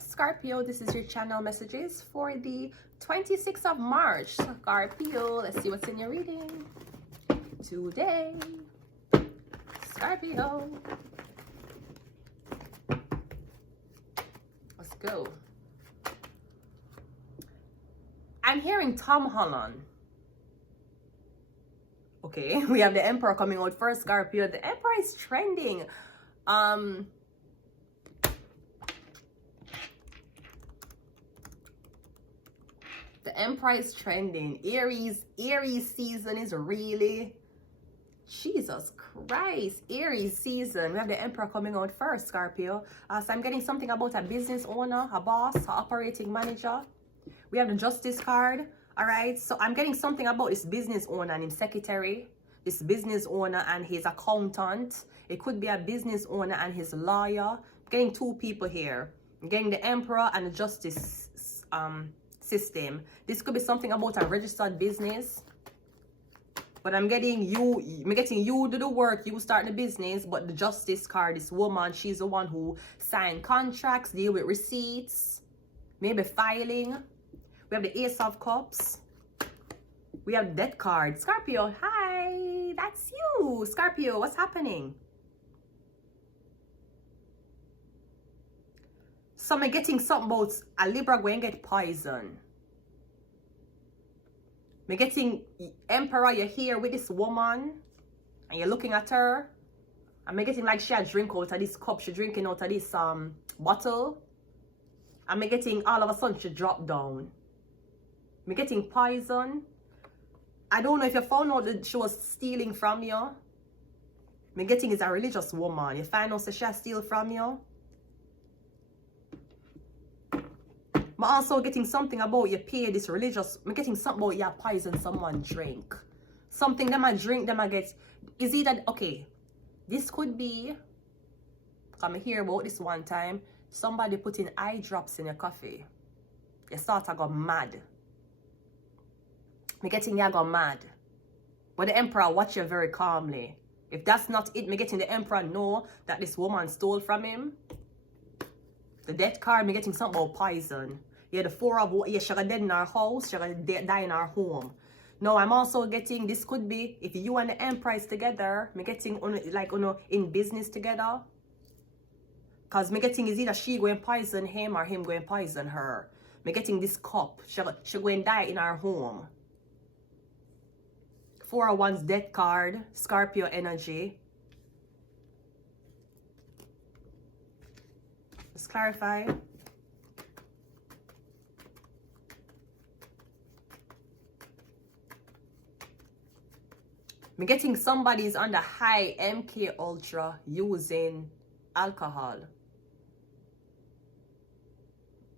Scorpio, this is your channel messages for the 26th of March. Scorpio, let's see what's in your reading today. Scorpio. Let's go. I'm hearing Tom Holland. Okay, we have the Emperor coming out first, Scorpio. The Emperor is trending. The Emperor is trending. Aries season is really, Jesus Christ, Aries season. We have the Emperor coming out first, Scorpio. So I'm getting something about a business owner, a boss, an operating manager. We have the Justice card. All right, so I'm getting something about this business owner and his secretary, this business owner and his accountant. It could be a business owner and his lawyer. I'm getting two people here. I'm getting the Emperor and the Justice system. This could be something about a registered business. But I'm getting you do the work, you start the business, but the Justice card, this woman, she's the one who signed contracts, deal with receipts, maybe filing. We have the Ace of Cups. We have the Death card. Scorpio, hi, that's you. Scorpio, what's happening? So I'm getting something about a Libra going to get poison. I'm getting Emperor, you're here with this woman and you're looking at her. I'm getting like she had drink out of this cup, she drinking out of this bottle. I'm getting all of a sudden she dropped down. I'm getting poison. I don't know if you found out that she was stealing from you. I'm getting is a religious woman. You find out that she steal from you. I'm also getting something about you pay this religious. I'm getting something about you poison someone drink. Something them I drink, them I get. Is it that, okay, this could be, come hear about this one time, somebody putting eye drops in your coffee. You start to go mad. Me getting you go mad. But the Emperor watch you very calmly. If that's not it, me getting the Emperor know that this woman stole from him. The Death card, me getting something about poison. Yeah, the Four of, yeah, she got dead in our house, she got die in our home. Now I'm also getting, this could be, if you and the Emperor is together, me getting like in business together. Cause me getting is either she going poison him or him going poison her. Me getting this cup, she going die in our home. 4 of Wands Death card, Scorpio energy. Let's clarify. I'm getting somebody's under high MK Ultra using alcohol.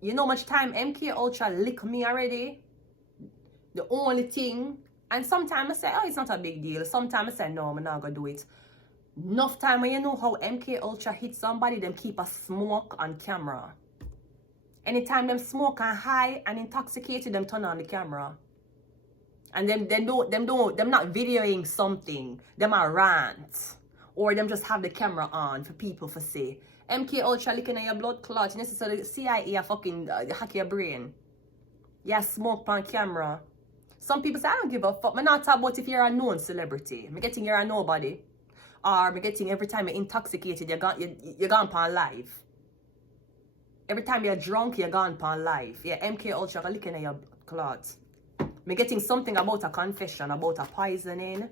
You know much time MK Ultra lick me already? The only thing, and sometimes I say, oh, it's not a big deal. Sometimes I say, no, I'm not gonna do it. Enough time when you know how MK Ultra hit somebody, them keep a smoke on camera. Anytime them smoke and high and intoxicated, them turn on the camera. And them not videoing something. Them are rant. Or them just have the camera on for people to see. MK Ultra looking at your blood clot. Necessarily CIA fucking hack your brain. Yeah, smoke on camera. Some people say, I don't give a fuck. I'm not talking about if you're a known celebrity. I'm getting you're a nobody. Or I'm getting every time you're intoxicated, you're gone upon live. Every time you're drunk, you're gone upon live. Yeah, MK Ultra looking at your clots. I'm getting something about a confession, about a poisoning.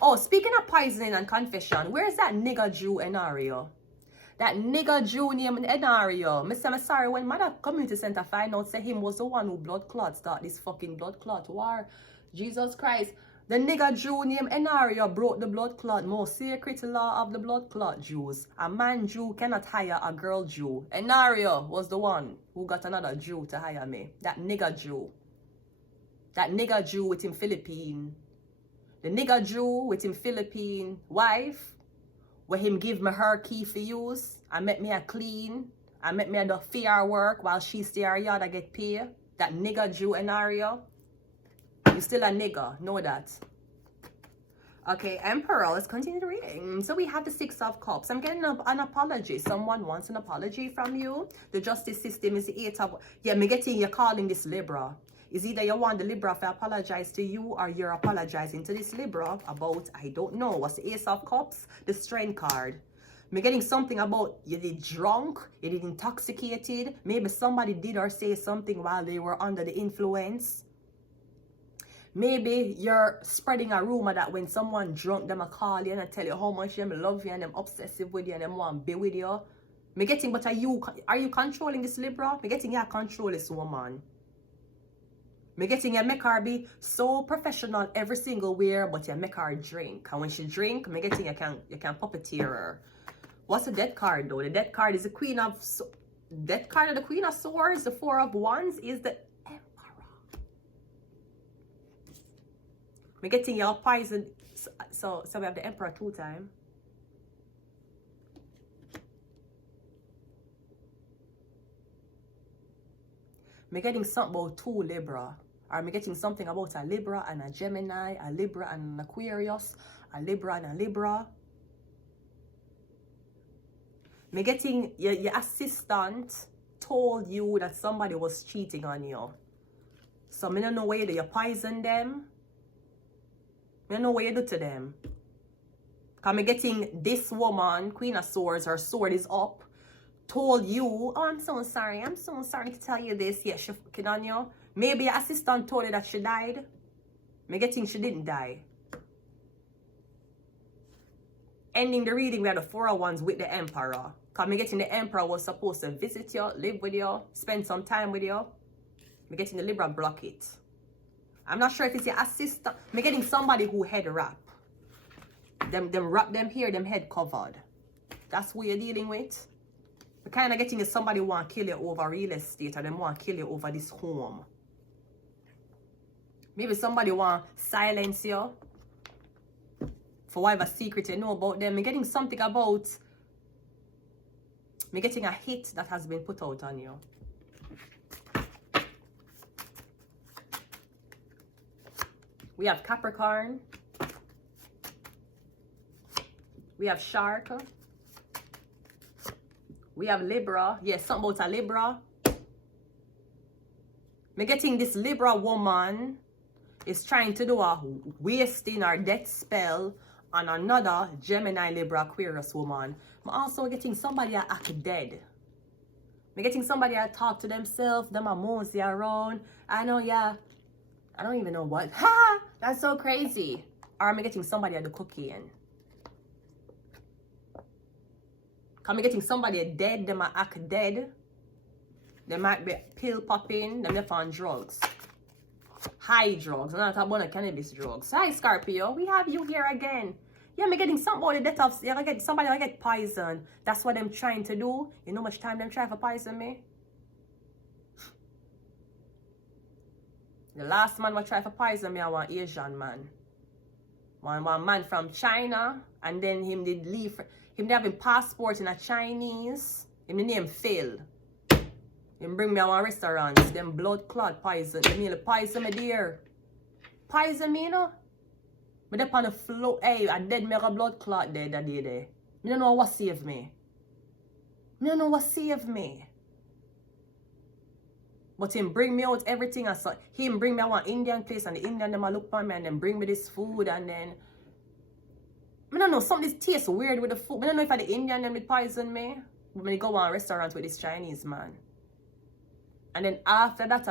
Oh, speaking of poisoning and confession, where's that nigga Jew Enario? That nigga Jew named Enario. I'm sorry, when Mother Community Center find out, say him was the one who blood clot start this fucking blood clot war. Jesus Christ. The nigga Jew named Enario broke the blood clot, most sacred law of the blood clot Jews. A man Jew cannot hire a girl Jew. Enario was the one who got another Jew to hire me. That nigga Jew. That nigga Jew with him Philippine. The nigga Jew with him Philippine wife. Where him give me her key for use. I met me a clean. I met me a do fair work while she stay her yard I get paid. That nigga Jew Enario. You still a nigga, know that. Okay, Emperor, let's continue the reading. So we have the Six of Cups. I'm getting an apology. Someone wants an apology from you. The justice system is the Eight of... Yeah, me getting you're calling this Libra. Is either you want the Libra to apologize to you or you're apologizing to this Libra about, I don't know, what's the Ace of Cups? The Strength card. Me getting something about you did drunk, you did intoxicated. Maybe somebody did or say something while they were under the influence. Maybe you're spreading a rumor that when someone drunk, them a call you and tell you how much them love you and them obsessive with you and them want to be with you. Me getting, but are you controlling this Libra? Me getting you control this woman. Me getting you make her be so professional every single wear, but you make her drink. And when she drink, me getting you can puppeteer her. What's the Death card though? The Death card is the Queen of... Death card of the Queen of Swords. The Four of Wands is the... We're getting your poison. So we have the Emperor 2 times. We're getting something about 2 Libra. Or we're getting something about a Libra and a Gemini, a Libra and an Aquarius, a Libra and a Libra. We're getting your assistant told you that somebody was cheating on you. So I don't know whether you poison them. I don't know what you do to them. Because I'm getting this woman, Queen of Swords, her sword is up, told you, oh, I'm so sorry to tell you this. Yes, she fucking on you. Maybe your assistant told you that she died. I'm getting she didn't die. Ending the reading, we have the Four of Wands with the Emperor. Because I'm getting the Emperor was supposed to visit you, live with you, spend some time with you. I'm getting the Libra block it. I'm not sure if it's your assistant. I'm getting somebody who head wrap. Them wrap them here, them head covered. That's who you're dealing with. The kind of getting is somebody who want to kill you over real estate or them want to kill you over this home. Maybe somebody want to silence you for whatever secret you know about them. I'm getting something about... I'm getting a hit that has been put out on you. We have Capricorn. We have Shark. We have Libra. Yes, something about a Libra. I'm getting this Libra woman is trying to do a wasting or death spell on another Gemini, Libra, Aquarius woman. I'm also getting somebody that act dead. I'm getting somebody that talk to themselves, them a mosey around. I know, yeah. I don't even know what. Ha! That's so crazy. Or am I getting somebody at the cocaine? Am I getting somebody dead? They might act dead. They might be pill popping. They might be on drugs. High drugs. I'm not talking about cannabis drugs. Hi, Scorpio. We have you here again. Yeah, I'm getting something about the death of... Yeah, I get somebody that get poisoned. That's what I'm trying to do. You know how much time them try to poison me? The last man will try to poison me, I want Asian man. One man from China, and then him did leave. Him did have a passport in a Chinese. Him the name Phil. Him bring me to one restaurant. Them blood clot poison. They mean poison me there. Poison me, you know? Me dey on the floor. Hey, I dead me a blood clot there that day there. Me don't know what saved me. Me don't know what saved me. But him bring me out everything. I saw him bring me to one Indian place and the Indian them a look for me and then bring me this food and then I don't know, something tastes weird with the food. I don't know if the Indian them did poison me. But when I go to a restaurant with this Chinese man. And then after that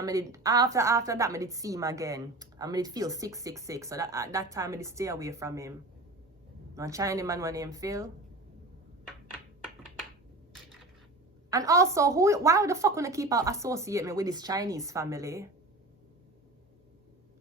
after that I did see him again. I did feel sick. So at that time I did stay away from him. One Chinese man when named Phil. And also, why the fuck wanna keep associate me with this Chinese family?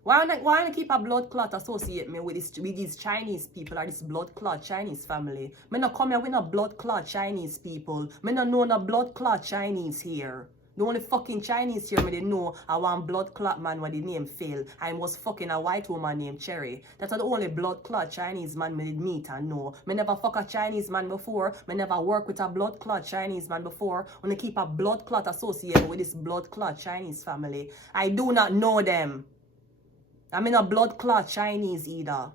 Why wanna keep a blood clot associate me with these Chinese people or this blood clot Chinese family? Me not come here with no blood clot Chinese people. Me not know no blood clot Chinese here. The only fucking Chinese here me they know I want blood clot man with the name Phil. I was fucking a white woman named Cherry. That's the only blood clot Chinese man me did meet and know. Me never fuck a Chinese man before. Me never work with a blood clot Chinese man before. When I keep a blood clot associated with this blood clot Chinese family. I do not know them. I'm in a blood clot Chinese either.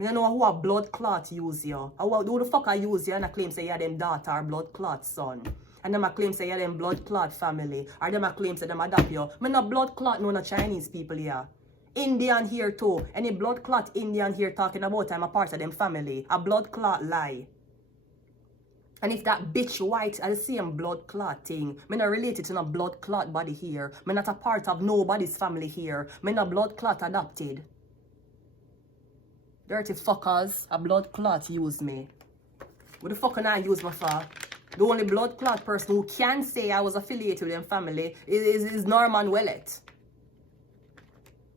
I don't know who a blood clot use you. Who the fuck I use you and I claim say you them daughter or blood clot son. And them I claim say you them blood clot family. Or them I claim say them adopt you. Me no blood clot no Chinese people here. Indian here too. Any blood clot Indian here talking about I'm a part of them family. A blood clot lie. And if that bitch white are the same blood clot thing, me not related to no blood clot body here. Me not a part of nobody's family here. Me not blood clot adopted. Dirty fuckers, a blood clot use me. What the fuck can I use my for? The only blood clot person who can say I was affiliated with them family is Norman Wellet.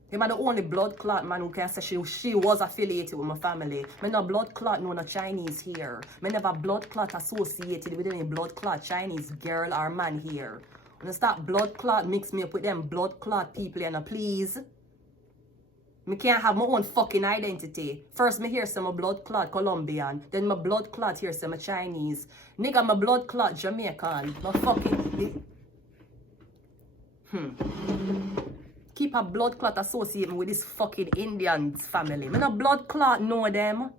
Him are the only blood clot man who can say she was affiliated with my family. Me no blood clot no Chinese here. Me never blood clot associated with any blood clot Chinese girl or man here. When you start blood clot mix me up with them blood clot people and please. Me can't have my own fucking identity. First me hear some blood clot Colombian. Then my blood clot hear some Chinese. Nigga my blood clot Jamaican. My fucking... Keep a blood clot associating with this fucking Indian family. Me no blood clot know them.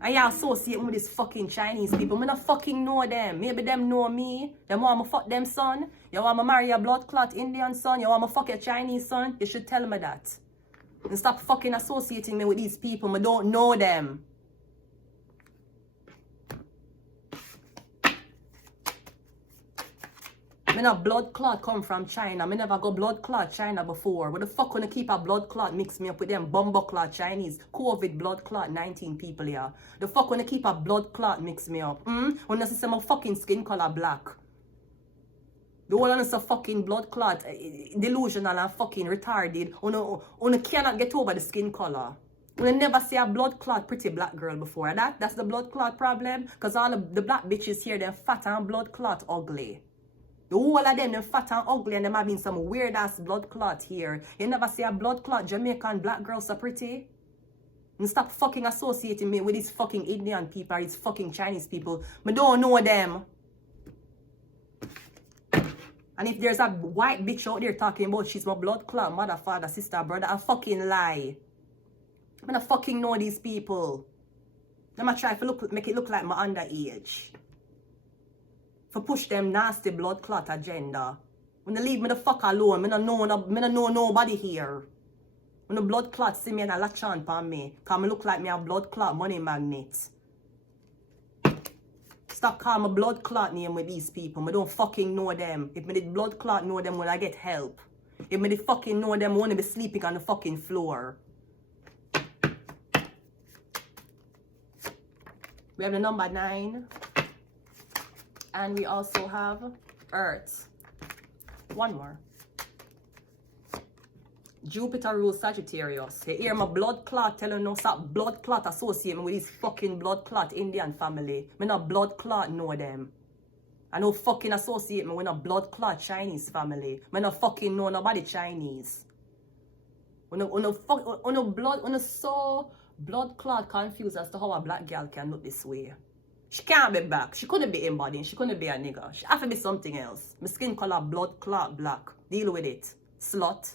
And you associate with this fucking Chinese people. Me no fucking know them. Maybe them know me. Them want me fuck them son. You want me marry a blood clot Indian son. You want me fuck a Chinese son. You should tell me that. And stop fucking associating me with these people. Me don't know them. Me no blood clot come from China. Me never go blood clot China before. What the fuck wanna keep a blood clot mix me up with them bumbo clot Chinese COVID blood clot 19 people here? The fuck wanna keep a blood clot mix me up? Wanna see some fucking skin color black? The whole of us fucking blood clot delusional and fucking retarded. Una cannot get over the skin color. Una never see a blood clot pretty black girl before. That's the blood clot problem. Cause all of the black bitches here they're fat and blood clot ugly. The whole of them, they're fat and ugly and them having some weird ass blood clot here. You never see a blood clot Jamaican black girl so pretty? And stop fucking associating me with these fucking Indian people or these fucking Chinese people. I don't know them. And if there's a white bitch out there talking about she's my blood clot, mother, father, sister, brother, I fucking lie. I don't fucking know these people. Them I try to make it look like my underage. For push them nasty blood clot agenda. When they leave me the fuck alone, me no know nobody here. When the blood clot see me and I latch on upon me, cause me look like me a blood clot money magnet. Stop calling my blood clot name with these people. I don't fucking know them. If me did blood clot know them, will I get help? If me did fucking know them, I wanna be sleeping on the fucking floor. We have the number 9. And we also have Earth. One more. Jupiter rules Sagittarius. You hear my blood clot telling no stop blood clot associate me with this fucking blood clot Indian family. Me no blood clot know them. I no fucking associate me with a blood clot Chinese family. Me no fucking know nobody Chinese. Uno so blood clot confused as to how a black girl can look this way. She can't be black. She couldn't be embodying. She couldn't be a nigga. She have to be something else. My skin color blood clot black. Deal with it. Slut.